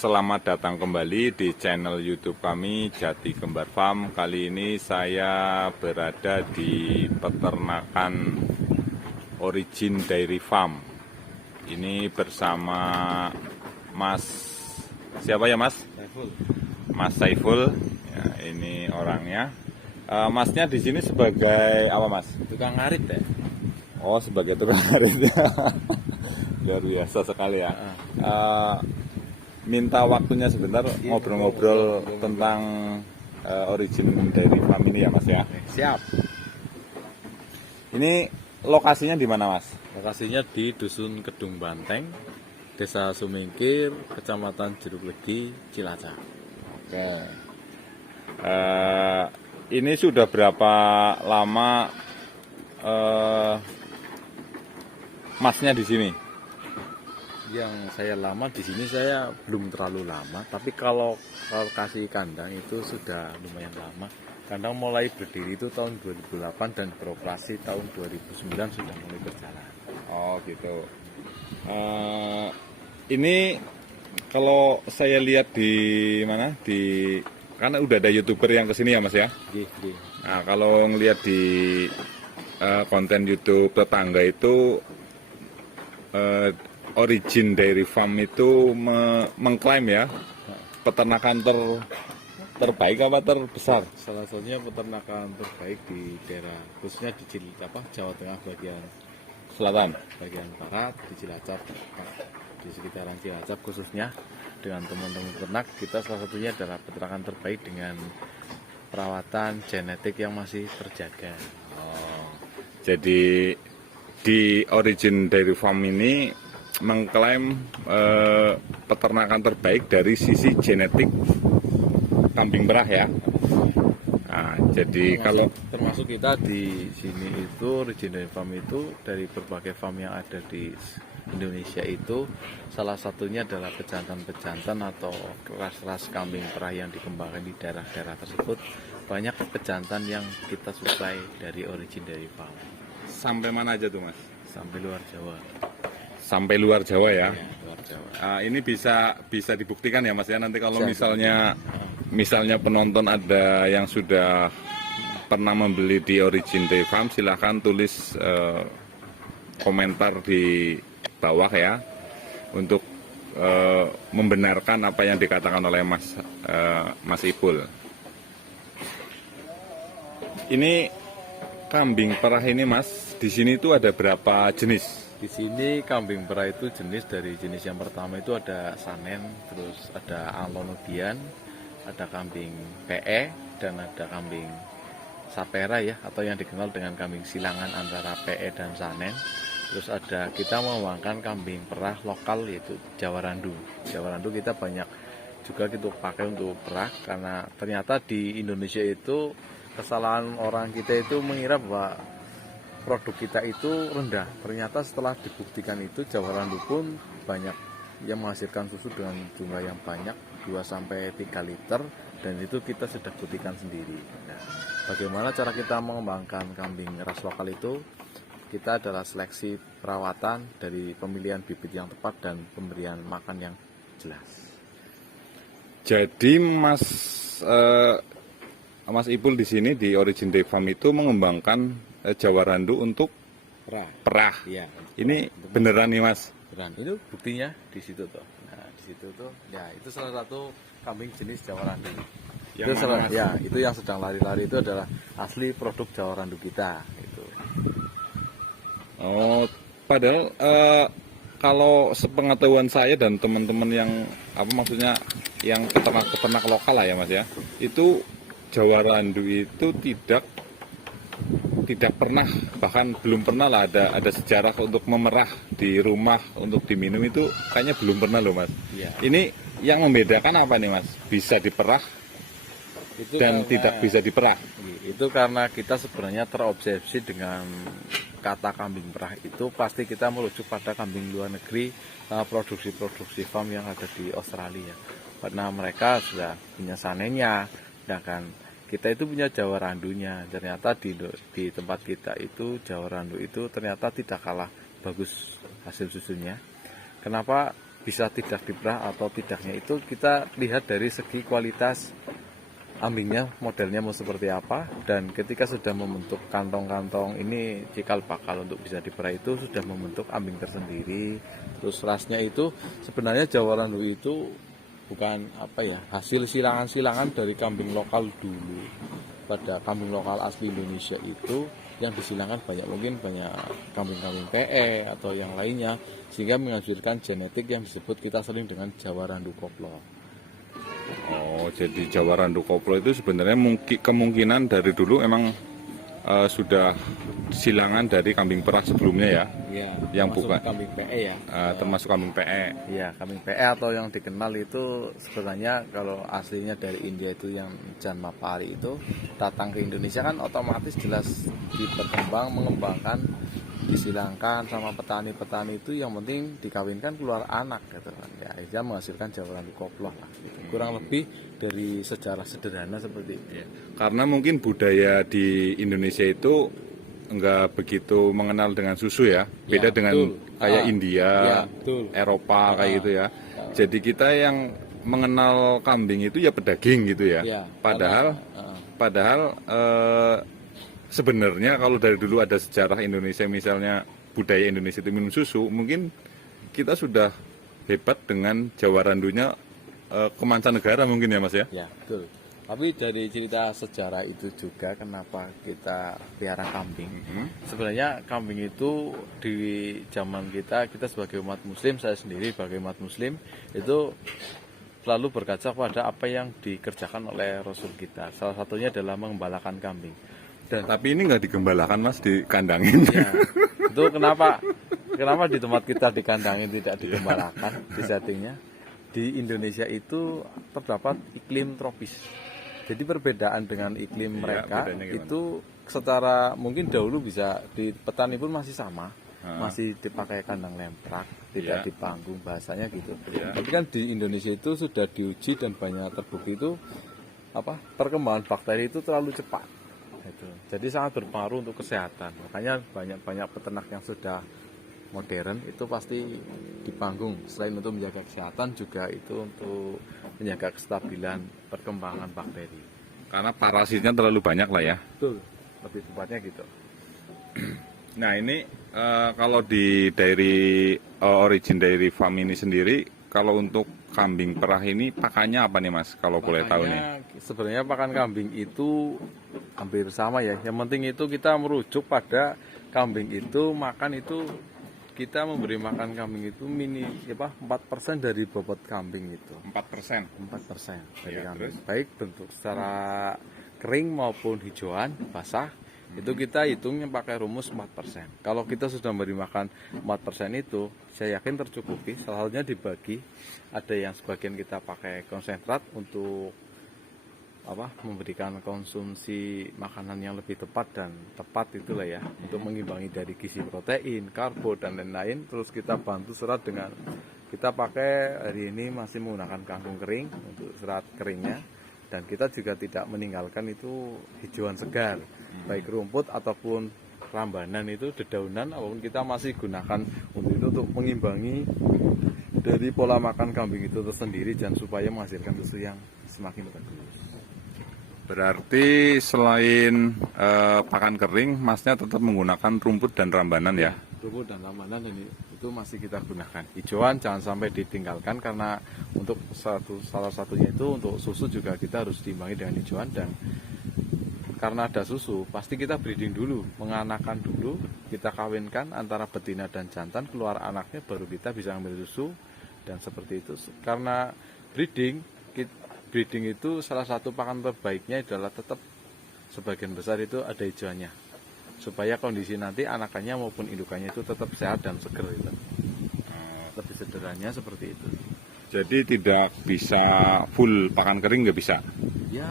Selamat datang kembali di channel YouTube kami Jati Kembar Farm. Kali ini saya berada di peternakan Origin Dairy Farm. Ini bersama Mas siapa ya Mas? Saiful. Mas Saiful. Ya, ini orangnya. Masnya di sini sebagai apa Mas? Tukang ngarit ya? Oh, sebagai tukang ngarit. Luar biasa sekali ya. Minta waktunya sebentar ngobrol-ngobrol tentang Origin Dairy Farm ini ya Mas ya. Siap. Ini lokasinya di mana Mas? Lokasinya di Dusun Kedung Banteng, Desa Sumingkir, Kecamatan Jeruk Legi, Cilacap. Oke. Ini sudah berapa lama Masnya di sini? Yang saya lama di sini saya belum terlalu lama, tapi kalau kasih kandang itu sudah lumayan lama. Kandang mulai berdiri itu tahun 2008 dan beroperasi tahun 2009 sudah mulai berjalan. Oh gitu. Ini kalau saya lihat di mana karena udah ada YouTuber yang kesini ya Mas ya. Nah kalau ngelihat di konten YouTube tetangga itu Origin Dairy Farm itu mengklaim ya peternakan terbaik apa terbesar? Salah satunya peternakan terbaik di daerah khususnya di Jawa Tengah bagian Selatan. bagian barat, di Cilacap, di sekitaran Cilacap khususnya dengan teman-teman ternak. Kita salah satunya adalah peternakan terbaik dengan perawatan genetik yang masih terjaga. Jadi di Origin Dairy Farm ini mengklaim peternakan terbaik dari sisi genetik kambing perah ya. Nah, jadi termasuk kita di sini itu Origin Dairy Farm itu dari berbagai farm yang ada di Indonesia itu salah satunya adalah pejantan-pejantan atau ras-ras kambing perah yang dikembangkan di daerah-daerah tersebut. Banyak pejantan yang kita suplai dari Origin Dairy Farm. Sampai mana aja tuh Mas? Sampai luar Jawa. Sampai luar Jawa ya. Ya, luar Jawa. Ini bisa dibuktikan ya Mas ya, nanti kalau misalnya penonton ada yang sudah pernah membeli di Origin Dairy Farm, silahkan tulis komentar di bawah ya untuk membenarkan apa yang dikatakan oleh Mas Ipul. Ini kambing perah ini Mas, di sini itu ada berapa jenis? Di sini kambing perah itu dari jenis yang pertama itu ada Sanen, terus ada Alonodian, ada kambing PE, dan ada kambing Sapera ya, atau yang dikenal dengan kambing silangan antara PE dan Sanen. Terus kita mengembangkan kambing perah lokal yaitu Jawa Randu. Jawa Randu kita banyak juga kita pakai untuk perah karena ternyata di Indonesia itu kesalahan orang kita itu mengira bahwa produk kita itu rendah. Ternyata setelah dibuktikan itu Jawa Randu pun banyak yang menghasilkan susu dengan jumlah yang banyak 2-3 liter, dan itu kita sudah buktikan sendiri. Nah, bagaimana cara kita mengembangkan kambing ras lokal itu? Kita adalah seleksi perawatan dari pemilihan bibit yang tepat dan pemberian makan yang jelas. Jadi Mas Ipul di sini di Origin Dairy Farm itu mengembangkan Jawa Randu untuk perah. Iya. Ini beneran nih Mas? Beneran. Itu buktinya di situ tuh. Nah, di situ tuh, ya itu salah satu kambing jenis Jawa Randu. Itu yang sedang lari-lari itu adalah asli produk Jawa Randu kita. Itu. Oh, padahal kalau sepengetahuan saya dan teman-teman yang yang peternak lokal lah ya Mas ya, itu Jawa Randu itu tidak pernah, bahkan belum pernah lah ada sejarah untuk memerah di rumah untuk diminum, itu kayaknya belum pernah loh Mas. Ya. Ini yang membedakan apa nih Mas? Bisa diperah itu dan tidak bisa diperah? Itu karena kita sebenarnya terobsesi dengan kata kambing perah itu pasti kita merujuk pada kambing luar negeri, produksi farm yang ada di Australia. Karena mereka sudah punya sanennya, sedangkan kita itu punya Jawa Randunya. Ternyata di tempat kita itu Jawa Randu itu ternyata tidak kalah bagus hasil susunya. Kenapa bisa tidak diperah atau tidaknya itu kita lihat dari segi kualitas ambingnya, modelnya mau seperti apa, dan ketika sudah membentuk kantong-kantong ini cikal bakal untuk bisa diperah itu sudah membentuk ambing tersendiri. Terus rasnya itu sebenarnya Jawa Randu itu bukan apa ya, hasil silangan-silangan dari kambing lokal dulu. Pada kambing lokal asli Indonesia itu yang disilangkan mungkin banyak kambing-kambing PE atau yang lainnya, sehingga menghasilkan genetik yang disebut kita sering dengan Jawa Randu Koplo. Oh, jadi Jawa Randu Koplo itu sebenarnya mungkin kemungkinan dari dulu emang sudah silangan dari kambing perah sebelumnya ya, Ya, yang termasuk bukan kambing PE ya. termasuk kambing PE. Iya, kambing PE atau yang dikenal itu sebenarnya kalau aslinya dari India itu yang Janmapari itu datang ke Indonesia kan otomatis jelas mengembangkan, disilangkan sama petani-petani itu yang penting dikawinkan keluar anak gitu kan. Ya, akhirnya menghasilkan Jawa Randu Koplo lah. Gitu. Kurang lebih dari sejarah sederhana seperti itu. Ya. Karena mungkin budaya di Indonesia itu enggak begitu mengenal dengan susu ya, beda Ya, dengan betul. kayak India, Ya, betul. Eropa kayak gitu ya. Jadi kita yang mengenal kambing itu ya pedaging gitu ya. Ya, Padahal sebenarnya kalau dari dulu ada sejarah Indonesia, misalnya budaya Indonesia itu minum susu, mungkin kita sudah hebat dengan Jawa Randunya ke mancanegara mungkin ya Mas ya. Ya, betul. Tapi dari cerita sejarah itu juga kenapa kita pelihara kambing. Sebenarnya kambing itu di zaman kita sebagai umat muslim, saya sendiri sebagai umat muslim itu selalu berkaca pada apa yang dikerjakan oleh Rasul kita. Salah satunya adalah mengembalakan kambing. Dan Tapi ini nggak digembalakan Mas, dikandangin. ya, itu kenapa di tempat kita dikandangin tidak digembalakan di settingnya. Di Indonesia itu terdapat iklim tropis. Jadi perbedaan dengan iklim mereka bedanya gimana? itu secara mungkin dahulu bisa di petani pun masih sama, masih dipakai kandang lemprak, tidak di panggung bahasanya gitu. Tapi kan di Indonesia itu sudah diuji dan banyak terbukti itu perkembangan bakteri itu terlalu cepat. Gitu. Jadi sangat berpengaruh untuk kesehatan. Makanya banyak peternak yang sudah modern itu pasti di panggung. Selain untuk menjaga kesehatan juga itu untuk menjaga kestabilan perkembangan bakteri. Karena parasitnya terlalu banyak lah ya. Betul. Lebih tepatnya gitu. Nah ini kalau di dairy Origin Dairy Farm ini sendiri, kalau untuk kambing perah ini pakannya apa nih Mas? Kalau boleh tahu nih. Sebenarnya pakan kambing itu hampir sama ya. Yang penting itu kita merujuk pada kambing itu makan itu kita memberi makan kambing itu 4% dari bobot kambing itu. 4%. 4% dari Ya, kambing. terus? Baik bentuk secara kering maupun hijauan, basah. Itu kita hitungnya pakai rumus 4%. Kalau kita sudah memberi makan 4% itu, saya yakin tercukupi. Salah satunya dibagi. Ada yang sebagian kita pakai konsentrat untuk memberikan konsumsi makanan yang lebih tepat dan tepat itulah ya, untuk mengimbangi dari gizi protein, karbo dan lain-lain. Terus kita bantu serat dengan kita pakai hari ini masih menggunakan kangkung kering untuk serat keringnya, dan kita juga tidak meninggalkan itu hijauan segar, baik rumput ataupun rambanan itu dedaunan apapun kita masih gunakan untuk mengimbangi dari pola makan kambing itu tersendiri dan supaya menghasilkan susu yang semakin bagus. Berarti selain pakan kering, Masnya tetap menggunakan rumput dan rambanan ya? Rumput dan rambanan ini itu masih kita gunakan. Hijauan jangan sampai ditinggalkan karena untuk salah satunya itu untuk susu juga kita harus diimbangi dengan hijauan, dan karena ada susu pasti kita breeding dulu, menganakan dulu, kita kawinkan antara betina dan jantan, keluar anaknya baru kita bisa ambil susu, dan seperti itu. Karena breeding itu salah satu pakan terbaiknya adalah tetap sebagian besar itu ada hijauannya, supaya kondisi nanti anakannya maupun indukannya itu tetap sehat dan seger gitu. Lebih sederhananya seperti itu. Jadi tidak bisa full pakan kering, nggak bisa? Ya,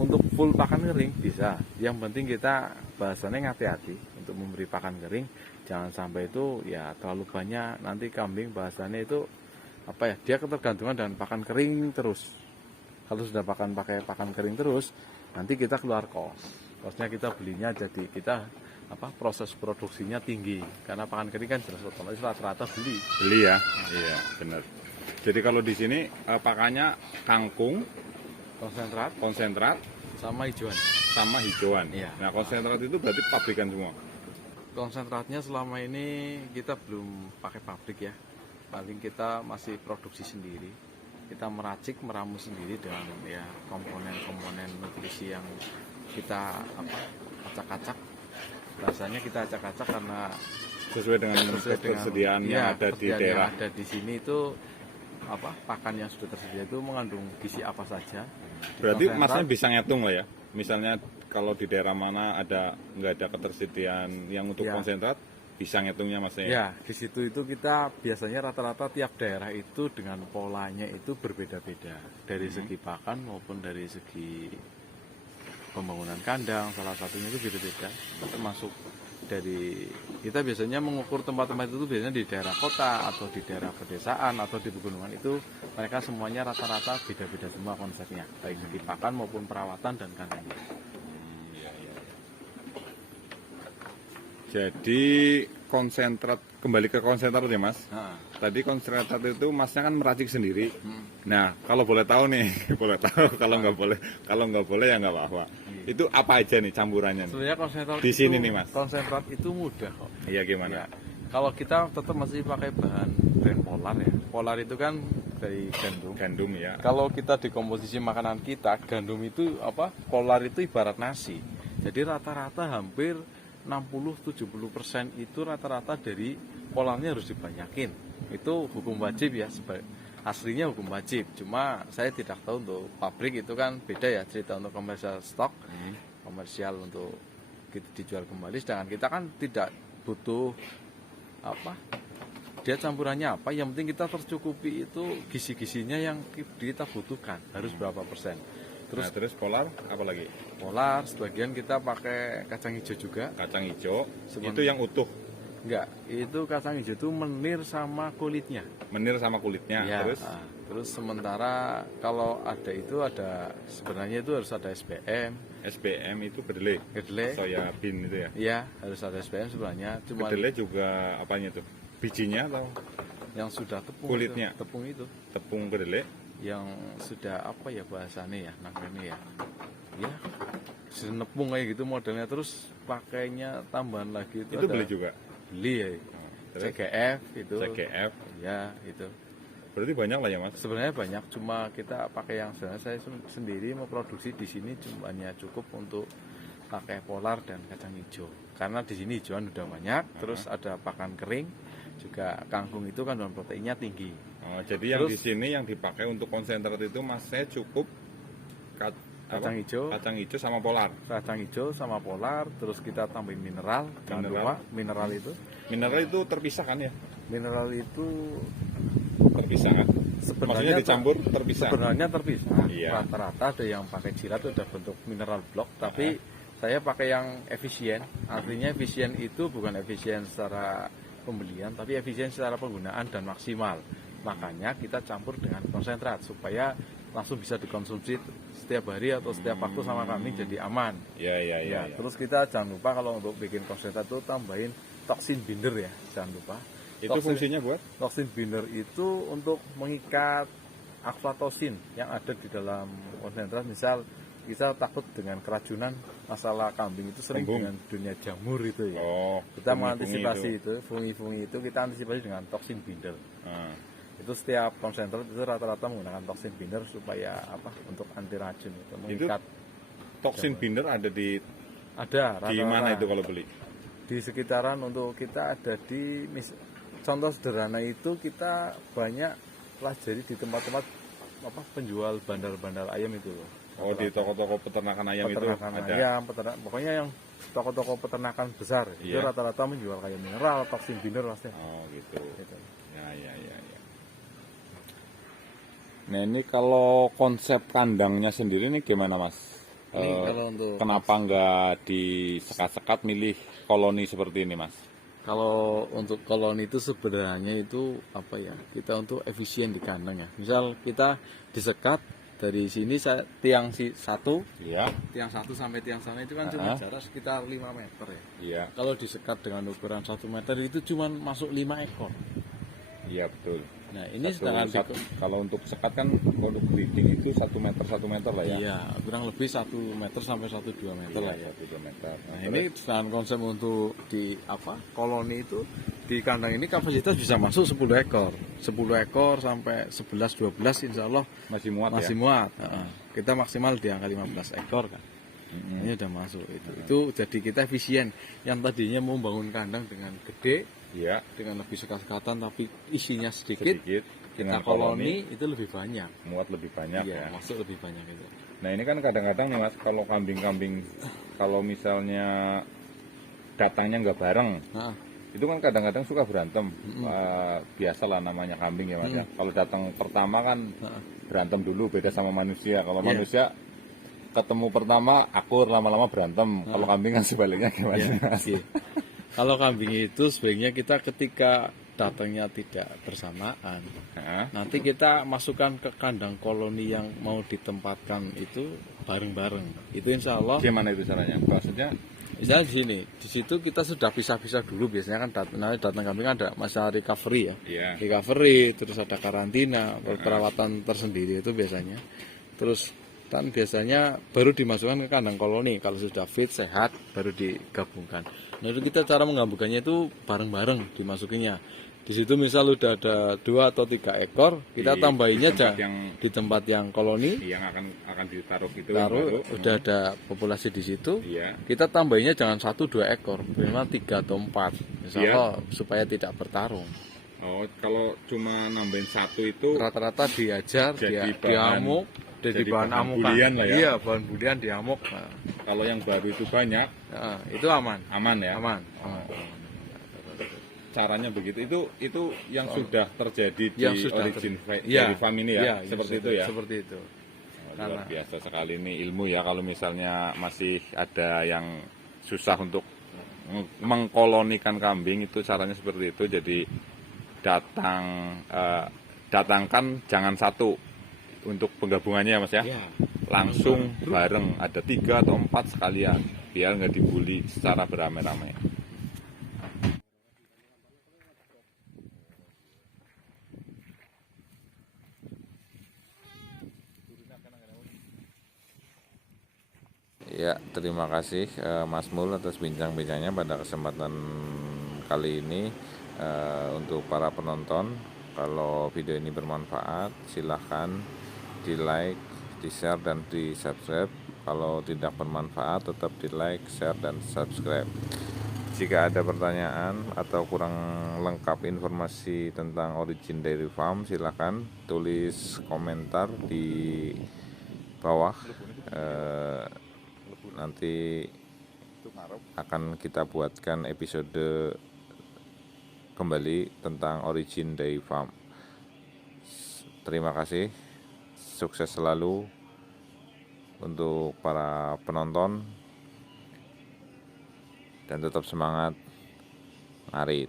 untuk full pakan kering bisa. Yang penting kita bahasannya hati-hati untuk memberi pakan kering. Jangan sampai itu ya terlalu banyak, nanti kambing bahasannya itu dia ketergantungan dengan pakan kering terus. Kalau sudah pakai pakan kering terus, nanti kita keluar kosnya kita belinya, jadi kita proses produksinya tinggi karena pakan kering kan jelas otomatis rata-rata beli Beli ya? Iya, benar. Jadi kalau di sini pakannya kangkung, konsentrat, sama hijauan. sama hijauan. Iya. Nah, konsentrat itu berarti pabrikan semua. Konsentratnya selama ini kita belum pakai pabrik ya. Paling kita masih produksi sendiri. Kita meracik, meramu sendiri dengan ya komponen-komponen nutrisi yang kita acak-acak. Rasanya kita acak-acak karena Sesuai dengan ketersediaan yang ada di daerah. Ada di sini itu pakan yang sudah tersedia itu mengandung gizi apa saja. Berarti Konsentrat- masnya bisa ngitung lah ya. Misalnya kalau di daerah mana nggak ada ketersediaan yang untuk Ya. konsentrat, bisa ngitungnya masnya. Ya, di situ itu kita biasanya rata-rata tiap daerah itu dengan polanya itu berbeda-beda dari segi pakan maupun dari segi pembangunan kandang, salah satunya itu beda-beda. Termasuk dari kita biasanya mengukur tempat-tempat itu biasanya di daerah kota atau di daerah pedesaan atau di pegunungan itu mereka semuanya rata-rata beda-beda semua konsepnya, baik segi pakan maupun perawatan dan kandangnya. Jadi konsentrat, kembali ke konsentrat ya mas. Nah, Tadi konsentrat itu masnya kan meracik sendiri. Nah kalau boleh tahu nih, boleh tahu. Kalau nggak boleh ya nggak apa-apa. Itu apa aja nih campurannya? Nih? sebenarnya konsentrat Di sini itu, nih, Mas. Konsentrat itu mudah kok. Iya gimana? Ya, kalau kita tetap masih pakai bahan brand Polar ya. Polar itu kan dari gandum. Gandum ya. Kalau kita di komposisi makanan kita, gandum itu Polar itu ibarat nasi. Jadi rata-rata hampir 60-70% itu rata-rata dari Polarnya harus dibanyakin. Itu hukum wajib ya, aslinya hukum wajib. Cuma saya tidak tahu untuk pabrik itu kan beda ya cerita untuk komersial stok, komersial untuk dijual kembali. Sedangkan kita kan tidak butuh dia campurannya apa, yang penting kita tercukupi itu gizi-gizinya yang kita butuhkan harus berapa persen. Terus polar apa lagi? Polar sebagian kita pakai kacang hijau juga. Kacang hijau. Cuman- Itu yang utuh. Enggak, itu kacang hijau itu menir sama kulitnya. Menir sama kulitnya. Ya, Terus terus sementara kalau ada itu sebenarnya itu harus ada SPM, SPM itu kedelai. kedelai. Soya bean itu ya. Iya, harus ada SPM sebenarnya. Cuma Kedelai juga apanya tuh? Bijinya atau yang sudah tepung Kulitnya. itu, tepung itu tepung kedelai? yang sudah bahasanya ya, namanya ya. Ya, senepung kayak gitu modelnya, terus pakainya tambahan lagi Itu ada- beli juga. beli ya. Terus CGF itu. CGF. Ya, itu. Berarti banyak lah ya mas. Sebenarnya banyak, cuma kita pakai yang saya sendiri memproduksi di sini cuma hanya cukup untuk pakai Polar dan kacang hijau. Karena di sini hijauan udah banyak, terus ada pakan kering, juga kangkung itu kan kandungan proteinnya tinggi. Oh, jadi yang Terus- di sini yang dipakai untuk konsentrat itu mas saya cukup Kacang hijau. kacang hijau sama polar. Kacang hijau sama Polar, terus kita tambahin mineral. Jangan Mineral. lupa mineral itu. Mineral itu terpisah kan ya? Mineral itu Terpisah kan? Maksudnya sebenarnya dicampur terpisah. Sebenarnya terpisah. Iya. Rata-rata ada yang pakai jirat itu udah bentuk mineral block, tapi saya pakai yang efisien. Artinya efisien itu bukan efisien secara pembelian, tapi efisien secara penggunaan dan maksimal. Makanya kita campur dengan konsentrat supaya langsung bisa dikonsumsi setiap hari atau setiap waktu sama kambing jadi aman. Ya, ya, ya. Ya, terus kita jangan lupa kalau untuk bikin konsentrat itu tambahin toksin binder ya, jangan lupa. Itu fungsinya buat? Toksin binder itu untuk mengikat aflatosin yang ada di dalam konsentrat. Misal kita takut dengan keracunan masalah kambing itu sering Embung. dengan dunia jamur itu ya. Oh, Kita fungi-fungi mengantisipasi itu, fungi-fungi itu kita antisipasi dengan toksin binder. Ah. Itu setiap konsentrat itu rata-rata menggunakan toksin binder supaya untuk anti racun itu mengikat. Toksin binder ada di Ada rata-rata. mana itu kalau beli? Di sekitaran untuk kita ada di contoh sederhana itu kita banyak pelajari di tempat-tempat penjual bandar-bandar ayam itu loh. Oh, di toko-toko peternakan ayam Peternakan itu ada. ayam, pokoknya yang toko-toko peternakan besar itu Iya. rata-rata menjual kayak mineral, toksin binder pasti. Oh, gitu. Gitu. Ya, ya, ya, ya. Nah, ini kalau konsep kandangnya sendiri ini gimana, Mas? Ini kalau untuk Kenapa nggak disekat-sekat milih koloni seperti ini, Mas? Kalau untuk koloni itu sebenarnya itu kita untuk efisien di kandang ya. Misal kita disekat dari sini tiang satu Iya. tiang satu sampai tiang sana itu kan cuma jarak sekitar 5 meter ya. Iya. Kalau disekat dengan ukuran 1 meter itu cuma masuk 5 ekor. Iya, betul. Nah, ini sedangkan kalau untuk sekat kan untuk breeding itu 1 meter lah ya. iya, kurang lebih 1 meter sampai 1-2 meter lah ya. 1 meter. Nah, ini sedangkan konsep untuk di koloni itu di kandang ini kapasitas bisa masuk 10 ekor. 10 ekor sampai 11-12 insya Allah Masih muat masih ya. muat. Kita maksimal di angka 15 ekor kan. Ini udah masuk itu jadi kita efisien. Yang tadinya mau bangun kandang dengan gede, Iya. dengan lebih sekatan tapi isinya sedikit, Sedikit. kita Dengan koloni itu lebih banyak. muat lebih banyak Iya, ya. masuk lebih banyak itu. Nah ini kan kadang-kadang nih mas, kalau kambing-kambing kalau misalnya datangnya nggak bareng, Nah, itu kan kadang-kadang suka berantem. Biasalah namanya kambing ya mas ya. Kalau datang pertama kan berantem dulu, beda sama manusia. Kalau manusia ketemu pertama akur, lama-lama berantem. Kalau kambing kan sebaliknya gimana sih, mas? iya. Kalau kambing itu sebaiknya kita ketika datangnya tidak bersamaan, Nah, nanti kita masukkan ke kandang koloni yang mau ditempatkan itu bareng-bareng. Itu insya Allah. gimana itu caranya? Maksudnya Misalnya di sini, di situ kita sudah pisah-pisah dulu. Biasanya kan datang kambing ada masa recovery ya. Iya. Recovery, terus ada karantina, perawatan tersendiri itu biasanya. Terus kan biasanya baru dimasukkan ke kandang koloni. Kalau sudah fit, sehat, baru digabungkan. Nah itu kita cara menggabungkannya itu bareng-bareng dimasukinnya. Di situ misal udah ada 2 atau 3 ekor, kita tambahinnya aja di tempat yang koloni. yang akan ditaruh gitu. Taruh udah ada populasi di situ. Iya. Kita tambahinnya jangan 1-2 ekor, minimal 3 atau 4. Insya Iya. Allah supaya tidak bertarung. Oh, kalau cuma nambahin 1 itu Rata-rata diajar, Jadi diamuk, jadi bahan amukan. bulian lah ya. Iya, bahan bulian diamuk. Nah, kalau yang baru itu banyak, itu aman, aman ya. aman. Caranya begitu. Itu yang sudah terjadi di Yang sudah origin Iya, dari farm ini ya. iya, Seperti yang itu ya. Seperti itu. Luar biasa sekali ini ilmu ya. Kalau misalnya masih ada yang susah untuk mengkolonikan kambing, itu caranya seperti itu. Jadi datangkan jangan 1 untuk penggabungannya ya mas ya. Iya. Langsung bareng, ada 3 atau 4 sekalian, biar nggak dibully secara beramai-ramai. Ya, terima kasih Mas Mul atas bincang-bincangnya pada kesempatan kali ini. Untuk para penonton, kalau video ini bermanfaat, silahkan di like, di share, dan di subscribe. Kalau tidak bermanfaat, tetap di like, share, dan subscribe. Jika ada pertanyaan atau kurang lengkap informasi tentang Origin Dairy Farm, silahkan tulis komentar di bawah. Nanti akan kita buatkan episode kembali tentang Origin Dairy Farm. Terima kasih, sukses selalu untuk para penonton, dan tetap semangat ngarit.